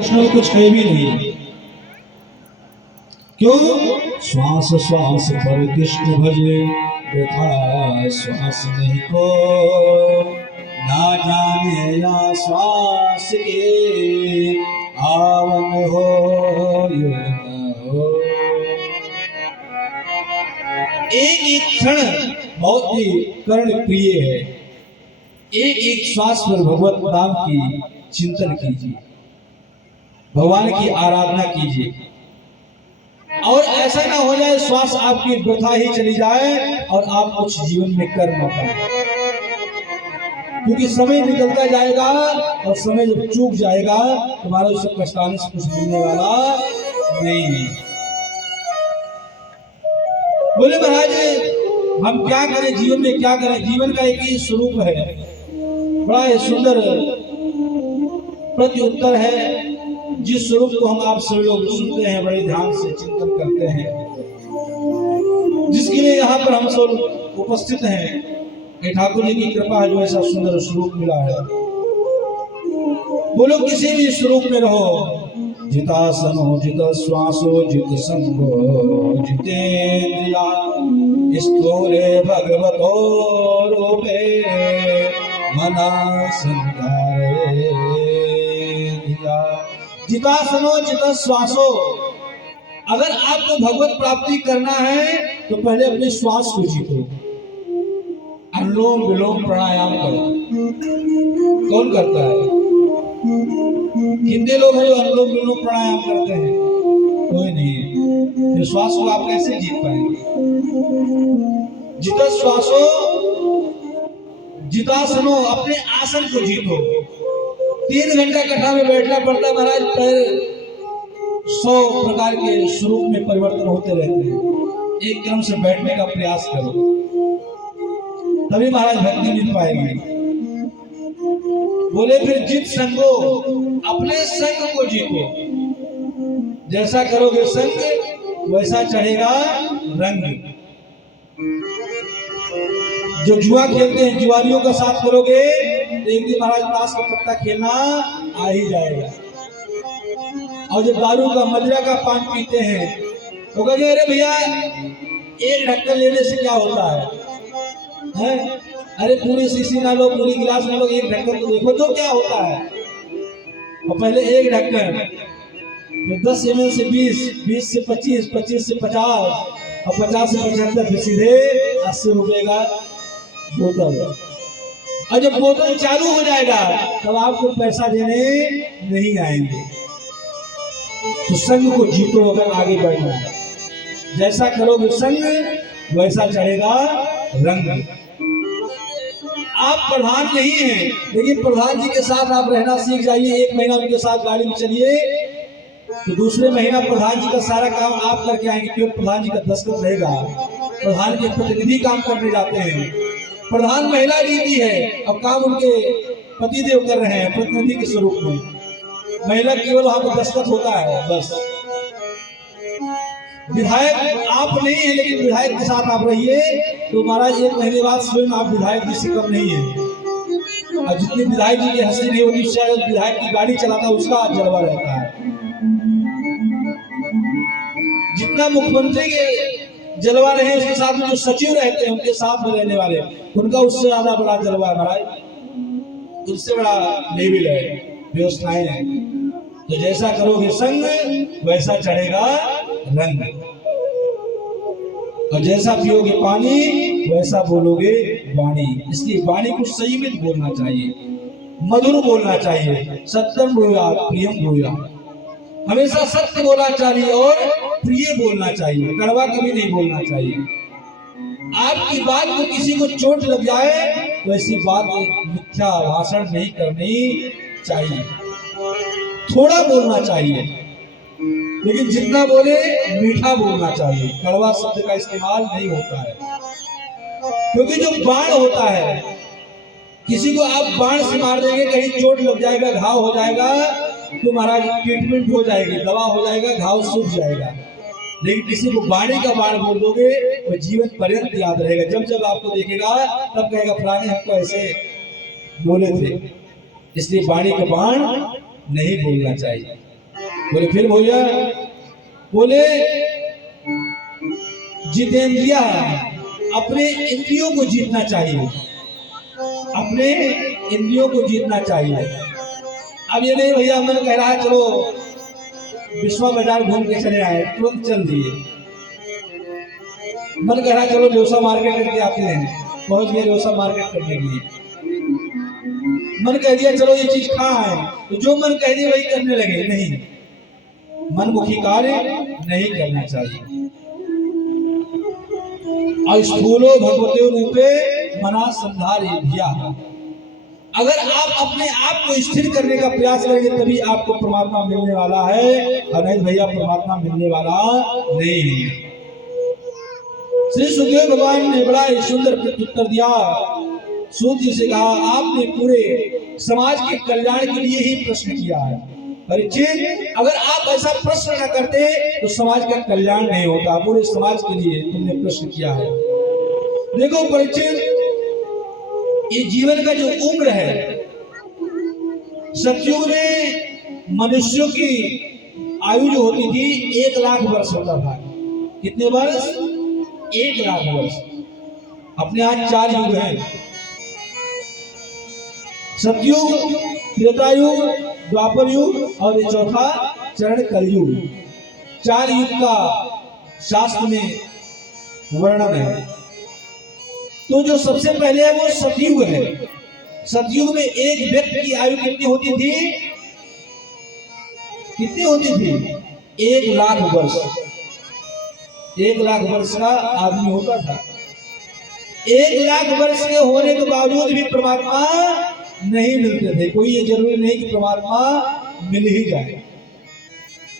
कृष्ण कुछ है भी नहीं। क्यों? श्वास श्वास पर कृष्ण भजे, वृथा श्वास नहीं को, ना जाने या श्वास के आवन हो यो न हो। एक एक क्षण बहुत ही कर्ण प्रिय है। एक एक श्वास पर भगवत नाम की चिंतन कीजिए, भगवान की आराधना कीजिए। और ऐसा ना हो जाए श्वास आपकी वृथा ही चली जाए और आप कुछ जीवन में कर ना पाए, क्योंकि समय निकलता जाएगा और समय जब चूक जाएगा तुम्हारा उससे पछताने से कुछ मिलने वाला नहीं है। बोले महाराज हम क्या करें, जीवन में क्या करें? जीवन का एक ही स्वरूप है। बड़ा सुंदर प्रत्युत्तर है, जिस स्वरूप को हम आप सभी लोग सुनते हैं, बड़े ध्यान से चिंतन करते हैं, जिसके लिए यहाँ पर हम सब उपस्थित हैं। ठाकुर जी की कृपा है जो ऐसा सुंदर स्वरूप मिला है। बोलो किसी भी स्वरूप में रहो, जितासनो जित श्वासो जित संगो जितेंद्रिया, स्थूले भगवतो रूपे मना संकारे दिया। जितासनो जित श्वासो, अगर आपको भगवत प्राप्ति करना है तो पहले अपने श्वास को जीतो। अनुलोम विलोम प्राणायाम करो। कौन करता है? कितने लोग हैं जो अनुलोम विलोम प्राणायाम करते हैं? कोई नहीं। तो श्वास को आप कैसे जीत पाएंगे? जित श्वासो जितासनो, अपने आसन को जीतो। 3 घंटा कथा में बैठना पड़ता है महाराज, पैर 100 प्रकार के स्वरूप में परिवर्तन होते रहते हैं। एक क्रम से बैठने का प्रयास करो, तभी महाराज भक्ति मिल पाएगी। बोले फिर जित संगो, अपने संग को जीतो। जैसा करोगे संग वैसा चढ़ेगा रंग। जो जुआ खेलते हैं, जुआरियों का साथ करोगे एक दिन महाराज ताश का पत्ता खेलना आ ही जाएगा। और जब दारू का मदिरा का पान पीते हैं तो कहेंगे अरे भैया एक ढक्कन लेने से क्या होता है? अरे पूरी शीशी ना लो, पूरी गिलास ना लो, एक ढक्कन तो देखो तो क्या होता है। और पहले एक ढक्कन, फिर 10 ml से 20, 20 से 25, 25 से 50 और 50 से 75, फिर सीधे 80 रुपए का बोतल। और जब बोतल चालू हो जाएगा तब आपको पैसा देने नहीं आएंगे। तो संग को जीतो अगर आगे बढ़ना है। जैसा करोगे संग वैसा चढ़ेगा रंग। आप प्रधान नहीं हैं, लेकिन प्रधान जी के साथ आप रहना सीख जाइए। 1 महीना उनके साथ गाड़ी में चलिए तो दूसरे महीना प्रधान जी का सारा काम आप करके आएंगे, क्योंकि प्रधान जी का दस्तखत रहेगा। प्रधान के प्रतिनिधि काम करने जाते हैं। प्रधान महिला जीती है और काम उनके पतिदेव कर रहे हैं प्रतिनिधि के स्वरूप में। महिला केवल वहां पर दस्तखत होता है बस। विधायक आप नहीं है, लेकिन विधायक के साथ आप रहिए तो महाराज 1 महीने बाद स्वयं आप विधायक जी से कम नहीं है। और जितनी विधायक जी की हंसी नहीं होगी, शायद विधायक की गाड़ी चलाता उसका जलवा रहता है। जितना मुख्यमंत्री के जलवा रहे उसके साथ में जो सचिव रहते हैं, उनके साथ में रहने वाले, उनका उससे ज्यादा बड़ा जलवा है महाराज। उससे बड़ा लेवल है, व्यवस्थाएं हैं। तो जैसा करोगे संग वैसा चढ़ेगा रंग, और जैसा पियोगे पानी वैसा बोलोगे वाणी। इसलिए वाणी को संयमित बोलना चाहिए, मधुर बोलना चाहिए। सत्यम भूयात् प्रियम भूयात्, हमेशा सत्य बोलना चाहिए और प्रिय बोलना चाहिए, कड़वा कभी नहीं बोलना चाहिए। आपकी बात को किसी को चोट लग जाए तो ऐसी बात मिथ्या भाषण नहीं करनी चाहिए। थोड़ा बोलना चाहिए, लेकिन जितना बोले मीठा बोलना चाहिए। कड़वा शब्द का इस्तेमाल नहीं होता है, क्योंकि जो बाण होता है, किसी को आप बाण से मार देंगे, कहीं चोट लग जाएगा, घाव हो जाएगा तो महाराज ट्रीटमेंट हो जाएगी, दवा हो जाएगा, घाव सूख जाएगा। लेकिन किसी को बाणी का बाण बोल दोगे वो जीवन पर्यंत याद रहेगा। जब जब आपको देखेगा तब कहेगा फलाने हमको ऐसे बोले थे। इसलिए बाणी का बाण नहीं बोलना चाहिए। बोले फिर भैया, बोले जितेंद्रिया, अपने इंद्रियों को जीतना चाहिए, अपने इंद्रियों को जीतना चाहिए। अब ये नहीं भैया मन कह रहा है चलो विश्वा बाजार घूम के चले आए, तुरंत चल दिए। मन कह रहा है चलो लोसा मार्केट करके आते हैं, पहुंच गए लोसा मार्केट करने के लिए। मन कह दिया चलो ये चीज कहाँ है, तो जो मन कह दिया वही करने लगे। नहीं, मनमुखी कार्य नहीं करना चाहिए। और स्थूलो भगवते रूपे मना संधारे दिया। अगर आप अपने आप को स्थिर करने का प्रयास करेंगे तभी आपको परमात्मा मिलने वाला है, और नहीं भैया परमात्मा मिलने वाला नहीं है। श्री सुखदेव भगवान ने बड़ा ही सुंदर प्रत्युत्तर दिया। सूत जी से कहा आपने पूरे समाज के कल्याण के लिए ही प्रश्न किया है परीक्षित, अगर आप ऐसा प्रश्न न करते तो समाज का कल्याण नहीं होता, पूरे समाज के लिए तुमने प्रश्न किया है। देखो परीक्षित, ये जीवन का जो उम्र है, सतयुग में मनुष्यों की आयु जो होती थी 1 लाख वर्ष होता था। कितने वर्ष? 1 लाख वर्ष। अपने यहाँ 4 युग हैं, सतयुग, त्रेतायुग, द्वापर युग और ये चौथा चरण कलयुग। 4 युग का शास्त्र में वर्णन है। तो जो सबसे पहले है वो सतयुग है। सतयुग में एक व्यक्ति की आयु कितनी होती थी? कितनी होती थी? 1 लाख वर्ष। 1 लाख वर्ष का आदमी होता था। 1 लाख वर्ष के होने के बावजूद भी परमात्मा नहीं मिलते थे। कोई ये जरूरी नहीं कि परमात्मा मिल ही जाए।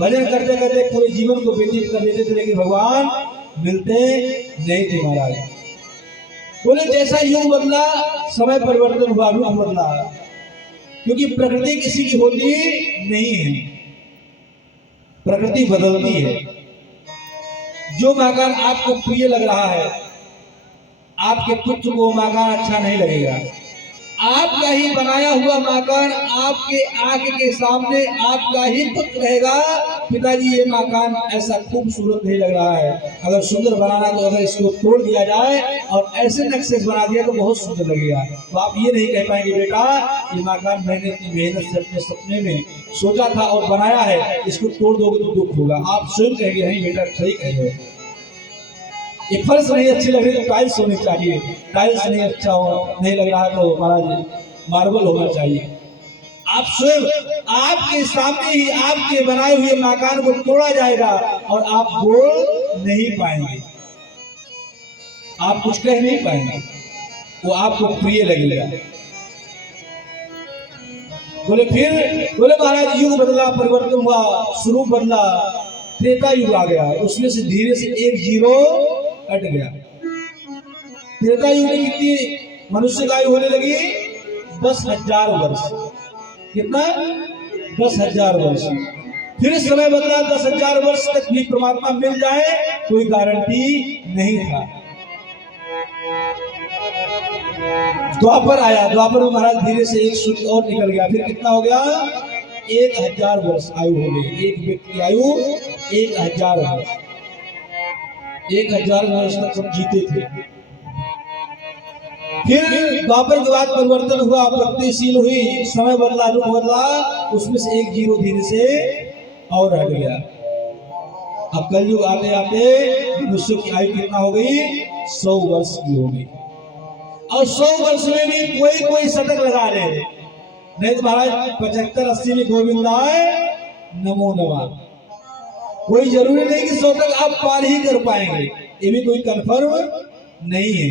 भजन करते करते पूरे जीवन को व्यतीत कर देते थे, लेकिन भगवान मिलते नहीं थे महाराज। बोले जैसा युग बदला, समय परिवर्तन हुआ, रूप बदला, क्योंकि प्रकृति किसी की होती नहीं है, प्रकृति बदलती है। जो मकान आपको प्रिय लग रहा है, आपके पुत्र को मकान अच्छा नहीं लगेगा। आपका ही बनाया हुआ मकान आपके आंख के सामने आपका ही पुत्र रहेगा, पिताजी ये मकान ऐसा खूबसूरत नहीं लग रहा है, अगर सुंदर बनाना तो अगर इसको तोड़ दिया जाए और ऐसे नक्शे बना दिया तो बहुत सुंदर लगेगा। तो आप ये नहीं कह पाएंगे बेटा ये मकान मैंने इतनी मेहनत से अपने सपने में सोचा था और बनाया है, इसको तोड़ दोगे तो दुख होगा। आप स्वयं कहेंगे नहीं बेटा सही कह रहे हो, ये फर्श नहीं अच्छी लग रही तो टाइल्स होनी चाहिए, टाइल्स नहीं अच्छा हो नहीं लग रहा तो महाराज मार्बल होना चाहिए। आप स्वयं आपके सामने ही आपके बनाए हुए मकान को तोड़ा जाएगा और आप बोल नहीं पाएंगे, आप कुछ कह नहीं पाएंगे, वो आपको प्रिय लगेगा। बोले फिर बोले महाराज युग बदला, परिवर्तन हुआ, स्वरूप बदला, त्रेता युग आ गया, उसमें से धीरे से 1 जीरो कट गया। त्रेता युग में कितनी मनुष्य की आयु होने लगी? 10,000 वर्ष। कितना? 10,000 वर्ष। फिर समय बदला, 10,000 वर्ष तक भी परमात्मा मिल जाए कोई गारंटी नहीं था। द्वापर आया, द्वापर में महाराज धीरे से 1 सूत्र और निकल गया, फिर कितना हो गया? 1,000 वर्ष आयु हो गई। एक व्यक्ति की आयु 1,000 वर्ष। 1,000 वर्ष तक सब जीते थे। फिर द्वापर के बाद परिवर्तन हुआ, प्रगतिशील हुई, समय बदला, रूप बदला, उसमें से 1 जीरो धीरे से और हट गया। अब कलयुग आते आते मनुष्य की आयु कितना हो गई? 100 वर्ष की हो गई। और 100 वर्ष में भी कोई कोई शतक लगा रहे, नहीं तो महाराज 75-80 में गोविंदाय नमो नमः। कोई जरूरी नहीं कि 100 तक आप पार ही कर पाएंगे, ये भी कोई कंफर्म नहीं है।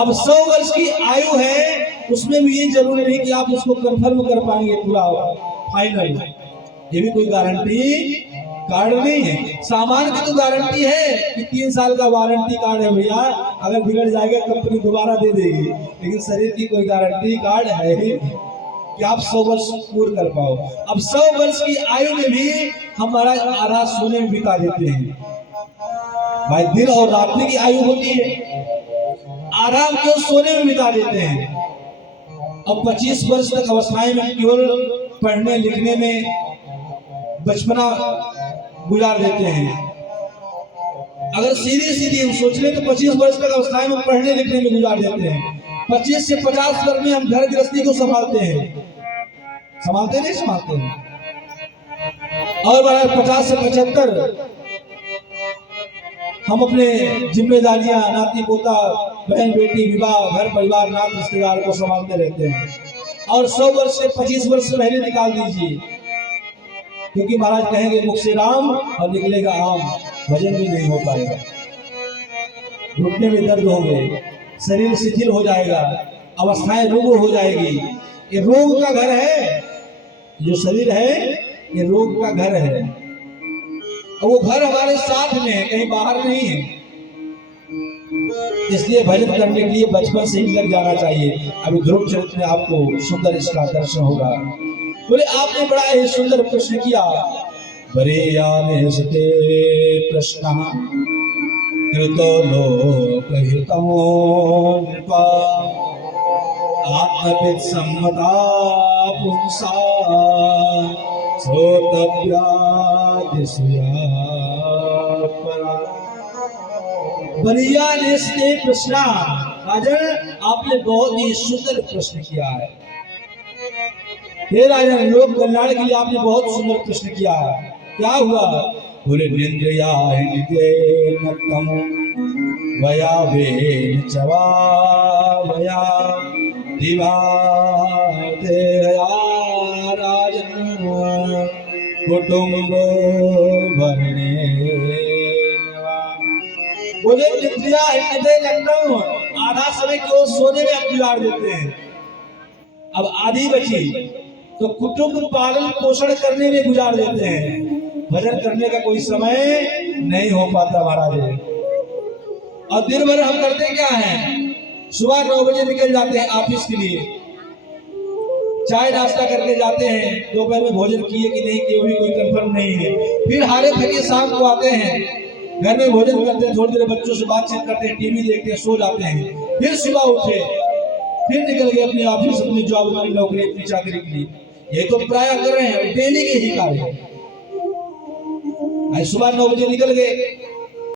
अब 100 वर्ष की आयु है, उसमें भी ये जरूरी नहीं कि आप उसको कंफर्म कर पाएंगे पूरा फाइनल, ये भी कोई गारंटी कार्ड नहीं है। सामान की तो गारंटी है कि 3 साल का वारंटी कार्ड है भैया, अगर बिगड़ जाएगा कंपनी दोबारा दे देगी, लेकिन शरीर की कोई गारंटी कार्ड है ही कि आप 100 वर्ष पूर्ण कर पाओ। अब 100 वर्ष की आयु में भी हमारा आधा सोने में बिता देते हैं भाई, दिन और रात्रि की आयु होती है, आराम क्यों सोने में बिता देते हैं। अब 25 वर्ष तक अवस्थाएं में केवल पढ़ने लिखने में बचपना गुजार देते हैं। अगर सीधी सीधी हम सोच लें तो 25 वर्ष तक अवस्थाएं में पढ़ने लिखने में गुजार देते हैं। 25 से 50 वर्ष में हम घर गृहस्थी को संभालते हैं, संभालते नहीं संभालते हैं। और 50 से 75 हम अपने जिम्मेदारियां, नाती पोता, बहन बेटी, विवाह, घर परिवार, नात रिश्तेदार को संभालते रहते हैं। और 100 वर्ष से 25 वर्ष पहले निकाल दीजिए, क्योंकि महाराज कहेंगे मुख से राम और निकलेगा आम, भजन भी नहीं हो पाएगा, घुटने में दर्द होंगे, शरीर शिथिल हो जाएगा, अवस्थाएं रोग हो जाएगी। ये रोग का घर है, जो शरीर है ये रोग का घर है, और वो घर हमारे साथ में है, कहीं बाहर नहीं है। इसलिए भजन करने के लिए बचपन से ही लग जाना चाहिए। अभी ध्रुव चरित्र में आपको सुंदर इसका दर्शन होगा। बोले आपने बड़ा ही सुंदर प्रश्न किया। बरे सते प्रश्न कृतो लोकहितमो नृपा आत्मविद सम्मता पुंसा बलिया ने प्रश्न, राजन आपने बहुत ही सुंदर प्रश्न किया है। हे राजन, लोक कल्याण के लिए आपने बहुत सुंदर प्रश्न किया है। क्या हुआ? बोले निंद्रिया नक्तम वया वेन चवा वया दिवाते राजन कुटुंब भरणे। बोले निंद्रिया नक्तम, आधा समय को सोने में हम गुजार देते हैं, अब आधी बची तो कुटुंब पालन पोषण करने में गुजार देते हैं। भजन करने का कोई समय नहीं हो पाता महाराज। और दिन भर हम करते क्या हैं? सुबह 9 बजे निकल जाते हैं ऑफिस के लिए, चाय नाश्ता करके जाते हैं, दोपहर में भोजन किए कि नहीं किए भी कोई कंफर्म नहीं है। फिर हारे थके शाम को आते हैं, घर में भोजन करते हैं, थोड़ी देर बच्चों से बातचीत करते हैं, टीवी देखते हैं, सो जाते हैं। फिर सुबह उठे, फिर निकल गए अपनी ऑफिस, अपनी जॉब, अपनी नौकरी, अपनी चाकरी के लिए। ये तो प्राय कर रहे हैं, डेली के ही कार्य। आज सुबह 9 बजे निकल गए,